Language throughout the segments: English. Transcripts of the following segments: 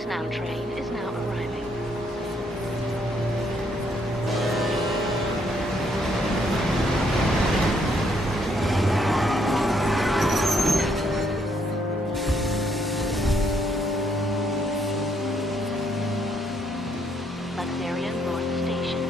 snail train is now arriving. Luxerion North Station.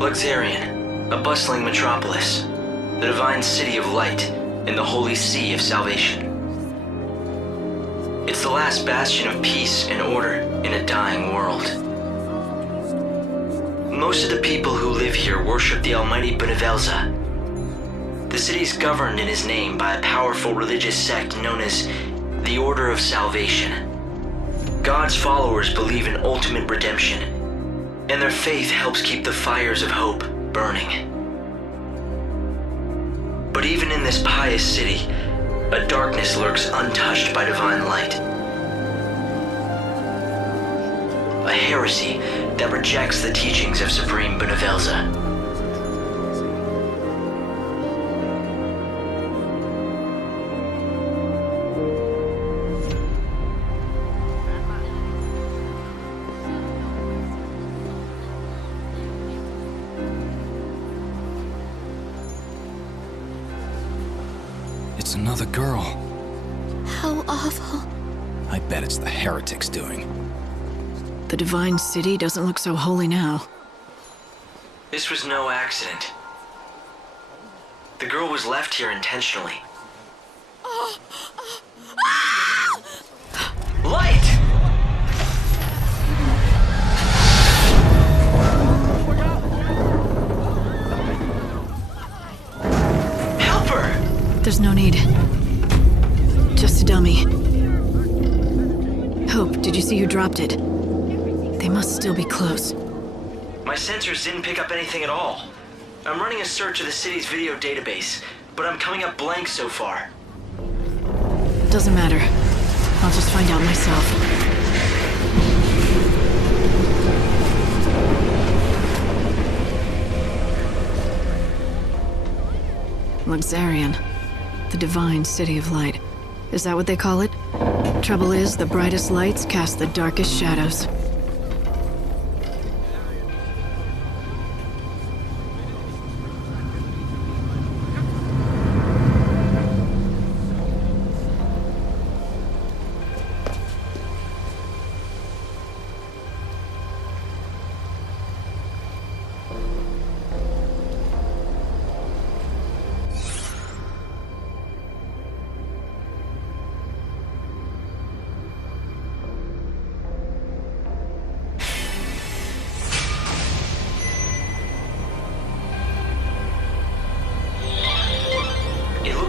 Luxerion, a bustling metropolis, the divine city of light in the holy sea of salvation. It's the last bastion of peace and order in a dying world. Most of the people who live here worship the almighty Benevelza. The city is governed in his name by a powerful religious sect known as the Order of Salvation. God's followers believe in ultimate redemption, and their faith helps keep the fires of hope burning. But even in this pious city, a darkness lurks untouched by divine light. A heresy that rejects the teachings of Supreme Benevelza. It's another girl. How awful. I bet it's the heretics doing. The divine city doesn't look so holy now. This was no accident. The girl was left here intentionally. Light! Help her! There's no need. Just a dummy. Hope, did you see who dropped it? They must still be close. My sensors didn't pick up anything at all. I'm running a search of the city's video database, but I'm coming up blank so far. Doesn't matter. I'll just find out myself. Luxerion. The divine city of light. Is that what they call it? Trouble is, the brightest lights cast the darkest shadows.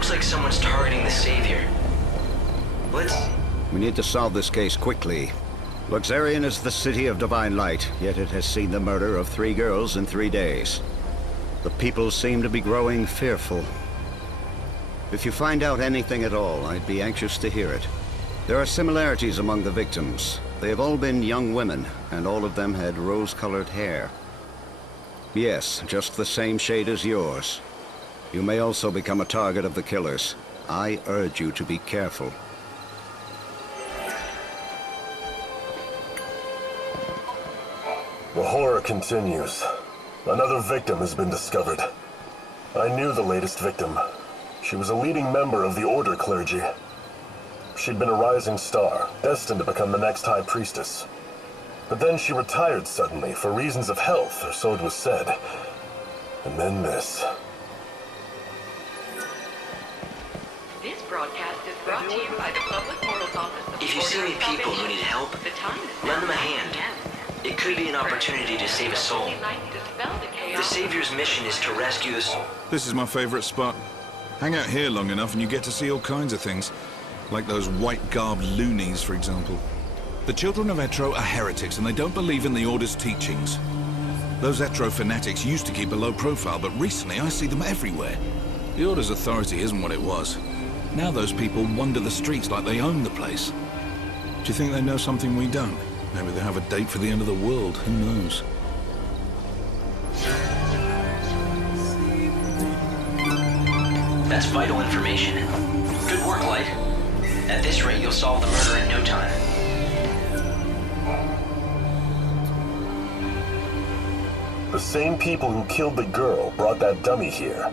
Looks like someone's targeting the Savior. We need to solve this case quickly. Luxerion is the city of divine light, yet it has seen the murder of 3 girls in 3 days. The people seem to be growing fearful. If you find out anything at all, I'd be anxious to hear it. There are similarities among the victims. They have all been young women, and all of them had rose-colored hair. Yes, just the same shade as yours. You may also become a target of the killers. I urge you to be careful. The horror continues. Another victim has been discovered. I knew the latest victim. She was a leading member of the Order clergy. She'd been a rising star, destined to become the next High Priestess. But then she retired suddenly, for reasons of health, or so it was said. And then this. This broadcast is brought to you by the Public Morals Office of If you see any people who need help, lend them a hand. It could be an opportunity to save a soul. The Savior's mission is to rescue the soul. This is my favorite spot. Hang out here long enough and you get to see all kinds of things. Like those white-garbed loonies, for example. The children of Etro are heretics, and they don't believe in the Order's teachings. Those Etro fanatics used to keep a low profile, but recently I see them everywhere. The Order's authority isn't what it was. Now those people wander the streets like they own the place. Do you think they know something we don't? Maybe they have a date for the end of the world, who knows? That's vital information. Good work, Light. At this rate, you'll solve the murder in no time. The same people who killed the girl brought that dummy here.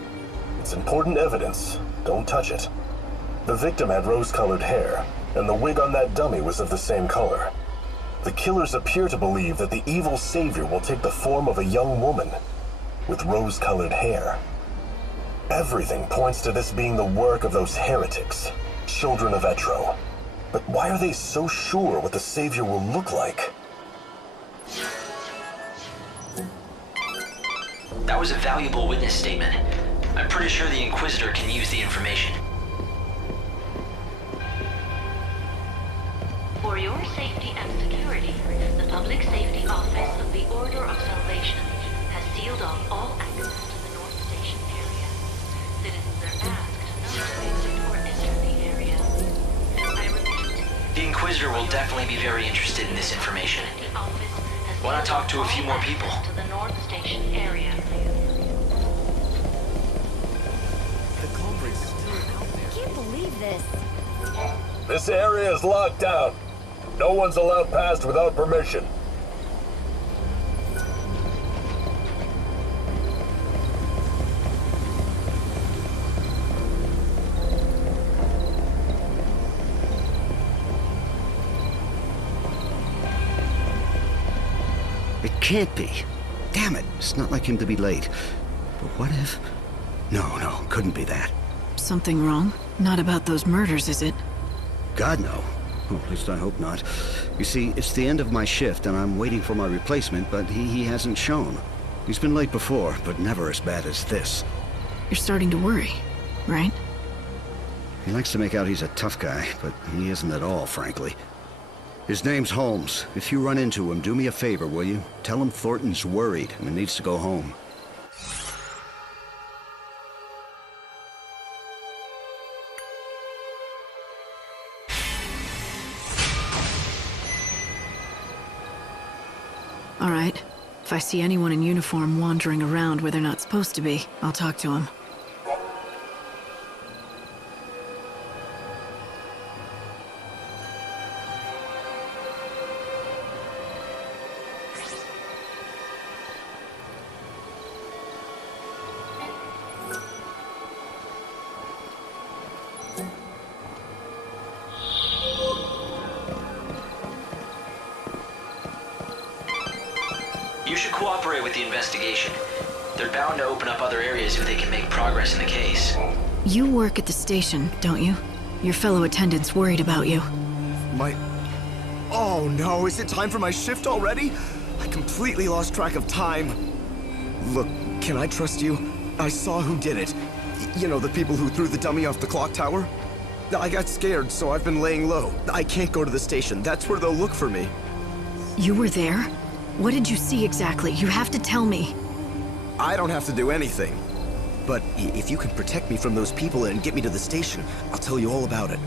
It's important evidence. Don't touch it. The victim had rose-colored hair, and the wig on that dummy was of the same color. The killers appear to believe that the evil savior will take the form of a young woman with rose-colored hair. Everything points to this being the work of those heretics, children of Etro. But why are they so sure what the savior will look like? That was a valuable witness statement. I'm pretty sure the Inquisitor can use the information. For your safety and security, the Public Safety Office of the Order of Salvation has sealed off all access to the North Station area. Citizens are asked not to exit or enter the area. I repeat, The Inquisitor will definitely be very interested in this information. the office has Why not sealed talk to a off few all more people? access to the North Station area. I can't believe this. This area is locked down. No one's allowed past without permission. It can't be. Damn it, it's not like him to be late. But what if... No, couldn't be that. Something wrong? Not about those murders, is it? God, no. Well, at least I hope not. You see, it's the end of my shift, and I'm waiting for my replacement, but he hasn't shown. He's been late before, but never as bad as this. You're starting to worry, right? He likes to make out he's a tough guy, but he isn't at all, frankly. His name's Holmes. If you run into him, do me a favor, will you? Tell him Thornton's worried and needs to go home. All right. If I see anyone in uniform wandering around where they're not supposed to be, I'll talk to them. You should cooperate with the investigation. They're bound to open up other areas if they can make progress in the case. You work at the station, don't you? Your fellow attendant's worried about you. Oh no, is it time for my shift already? I completely lost track of time. Look, can I trust you? I saw who did it. You know, the people who threw the dummy off the clock tower? I got scared, so I've been laying low. I can't go to the station. That's where they'll look for me. You were there? What did you see exactly? You have to tell me. I don't have to do anything. But if you can protect me from those people and get me to the station, I'll tell you all about it.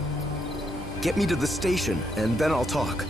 Get me to the station, and then I'll talk.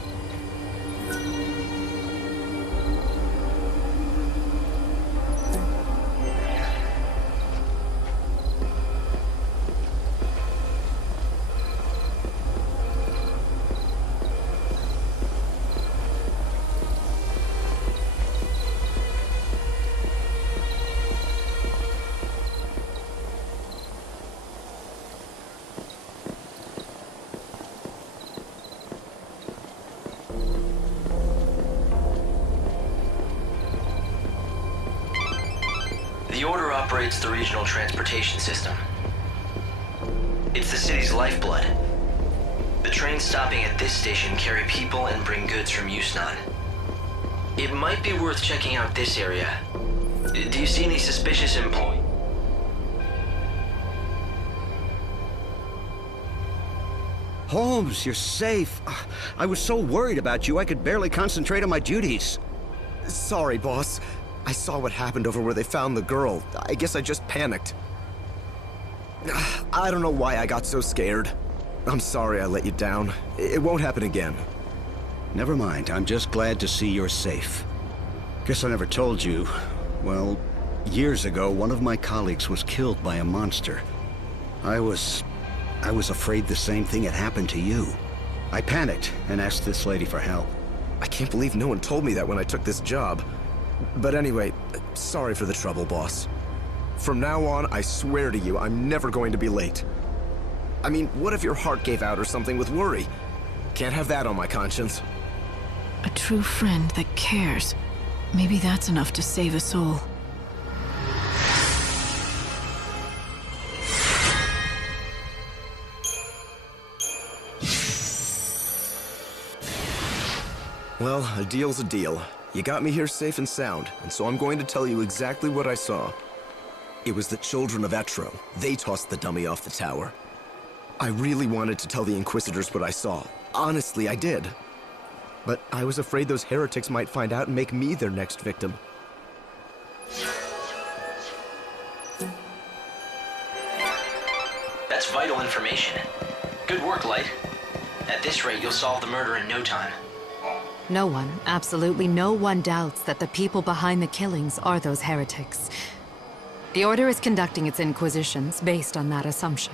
The Order operates the regional transportation system. It's the city's lifeblood. The trains stopping at this station carry people and bring goods from Yusnan. It might be worth checking out this area. Do you see any suspicious employees? Holmes, you're safe. I was so worried about you, I could barely concentrate on my duties. Sorry, boss. I saw what happened over where they found the girl. I guess I just panicked. I don't know why I got so scared. I'm sorry I let you down. It won't happen again. Never mind, I'm just glad to see you're safe. Guess I never told you. Well, years ago, one of my colleagues was killed by a monster. I was afraid the same thing had happened to you. I panicked and asked this lady for help. I can't believe no one told me that when I took this job. But anyway, sorry for the trouble, boss. From now on, I swear to you, I'm never going to be late. I mean, what if your heart gave out or something with worry? Can't have that on my conscience. A true friend that cares. Maybe that's enough to save a soul. Well, a deal's a deal. You got me here safe and sound, and so I'm going to tell you exactly what I saw. It was the children of Etro. They tossed the dummy off the tower. I really wanted to tell the Inquisitors what I saw. Honestly, I did. But I was afraid those heretics might find out and make me their next victim. That's vital information. Good work, Light. At this rate, you'll solve the murder in no time. No one, absolutely no one doubts that the people behind the killings are those heretics. The Order is conducting its inquisitions based on that assumption.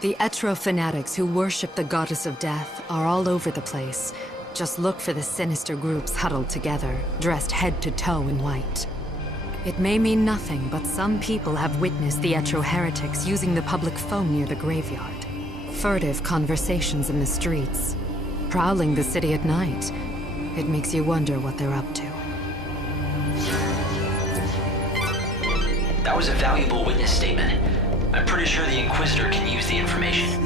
The Etro fanatics who worship the goddess of death are all over the place. Just look for the sinister groups huddled together, dressed head to toe in white. It may mean nothing, but some people have witnessed the Etro heretics using the public phone near the graveyard. Furtive conversations in the streets. Prowling the city at night. It makes you wonder what they're up to. That was a valuable witness statement. I'm pretty sure the Inquisitor can use the information.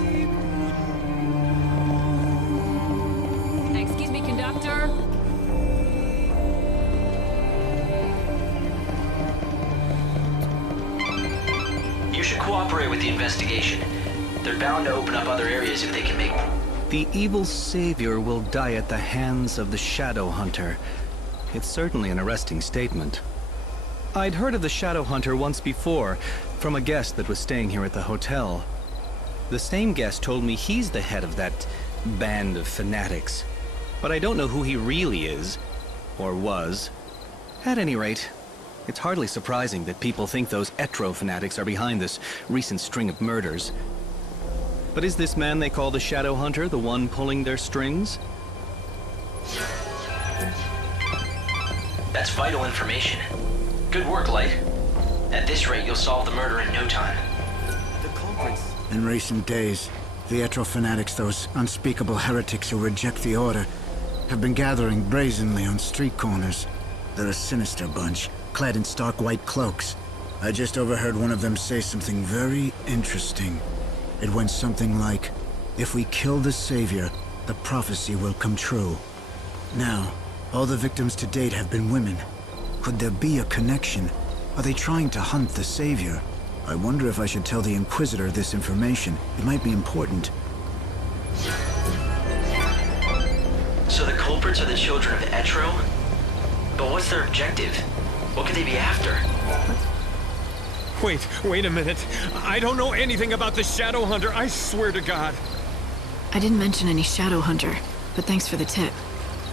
Excuse me, conductor? You should cooperate with the investigation. They're bound to open up other areas if they can make... The evil savior will die at the hands of the Shadow Hunter. It's certainly an arresting statement. I'd heard of the Shadow Hunter once before, from a guest that was staying here at the hotel. The same guest told me he's the head of that band of fanatics. But I don't know who he really is, or was. At any rate, it's hardly surprising that people think those Etro fanatics are behind this recent string of murders. But is this man they call the Shadow Hunter the one pulling their strings? That's vital information. Good work, Light. At this rate, you'll solve the murder in no time. In recent days, the Etro fanatics, those unspeakable heretics who reject the Order, have been gathering brazenly on street corners. They're a sinister bunch, clad in stark white cloaks. I just overheard one of them say something very interesting. It went something like, if we kill the Savior, the prophecy will come true. Now, all the victims to date have been women. Could there be a connection? Are they trying to hunt the Savior? I wonder if I should tell the Inquisitor this information. It might be important. So the culprits are the children of Etro? But what's their objective? What could they be after? Wait a minute. I don't know anything about the Shadow Hunter, I swear to God. I didn't mention any Shadow Hunter, but thanks for the tip.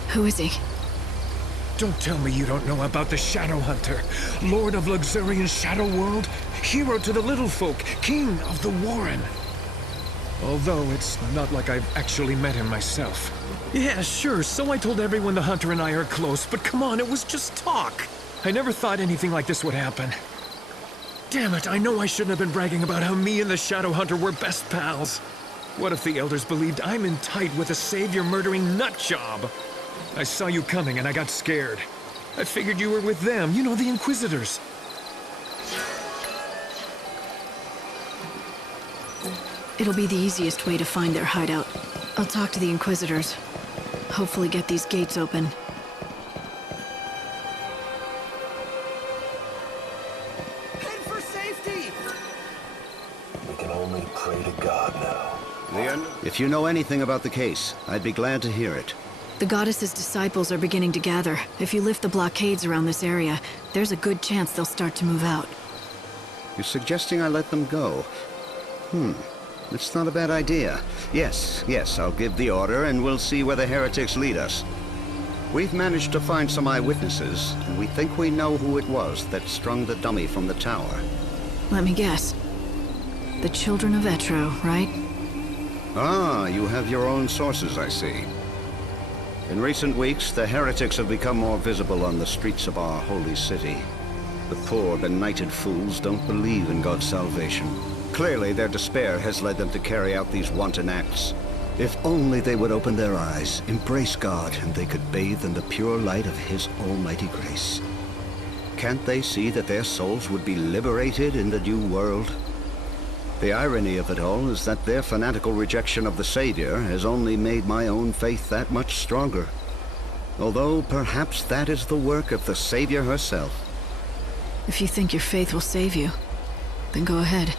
Who is he? Don't tell me you don't know about the Shadow Hunter. Lord of Luxerion's Shadow World, hero to the little folk, king of the Warren. Although it's not like I've actually met him myself. Yeah, sure, so I told everyone the Hunter and I are close, but come on, it was just talk. I never thought anything like this would happen. Damn it, I know I shouldn't have been bragging about how me and the Shadow Hunter were best pals. What if the Elders believed I'm in tight with a savior-murdering nutjob? I saw you coming and I got scared. I figured you were with them, you know, the Inquisitors. It'll be the easiest way to find their hideout. I'll talk to the Inquisitors. Hopefully get these gates open. Head for safety! We can only pray to God now. If you know anything about the case, I'd be glad to hear it. The goddess's disciples are beginning to gather. If you lift the blockades around this area, there's a good chance they'll start to move out. You're suggesting I let them go? It's not a bad idea. Yes, I'll give the order and we'll see where the heretics lead us. We've managed to find some eyewitnesses, and we think we know who it was that strung the dummy from the tower. Let me guess. The children of Etro, right? Ah, you have your own sources, I see. In recent weeks, the heretics have become more visible on the streets of our holy city. The poor, benighted fools don't believe in God's salvation. Clearly, their despair has led them to carry out these wanton acts. If only they would open their eyes, embrace God, and they could bathe in the pure light of His almighty grace. Can't they see that their souls would be liberated in the new world? The irony of it all is that their fanatical rejection of the Savior has only made my own faith that much stronger. Although perhaps that is the work of the Savior herself. If you think your faith will save you, then go ahead.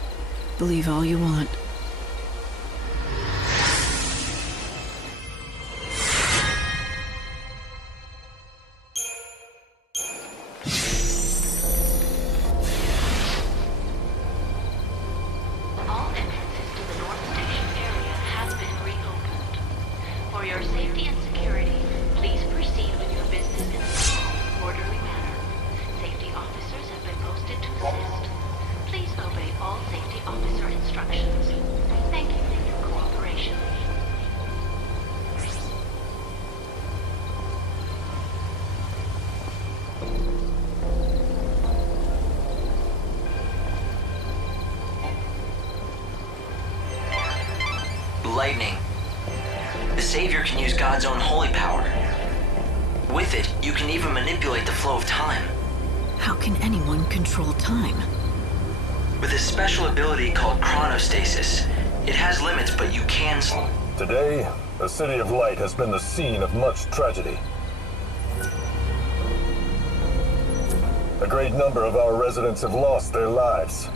Believe all you want. All entrances to the North Station area have been reopened. For your safety and security, please proceed with your business in a calm, orderly manner. Safety officers have been posted to assist. Please obey all safety officer instructions. Thank you for your cooperation. Lightning. The Savior can use God's own holy power. With it, you can even manipulate the flow of time. How can anyone control time? With a special ability called chronostasis. It has limits, but you can slow. Today, the City of Light has been the scene of much tragedy. A great number of our residents have lost their lives.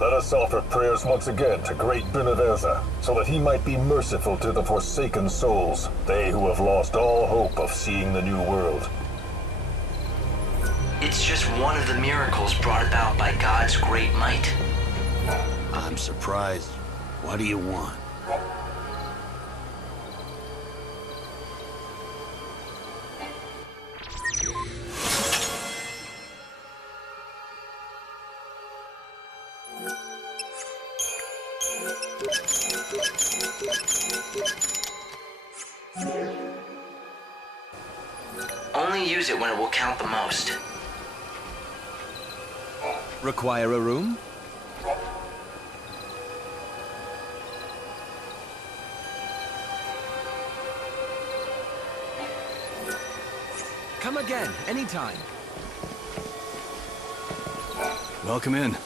Let us offer prayers once again to great Benevelza, so that he might be merciful to the forsaken souls, they who have lost all hope of seeing the new world. It's just one of the miracles brought about by God's great might. I'm surprised. What do you want? Only use it when it will count the most. Require a room? Come again, anytime. Welcome in.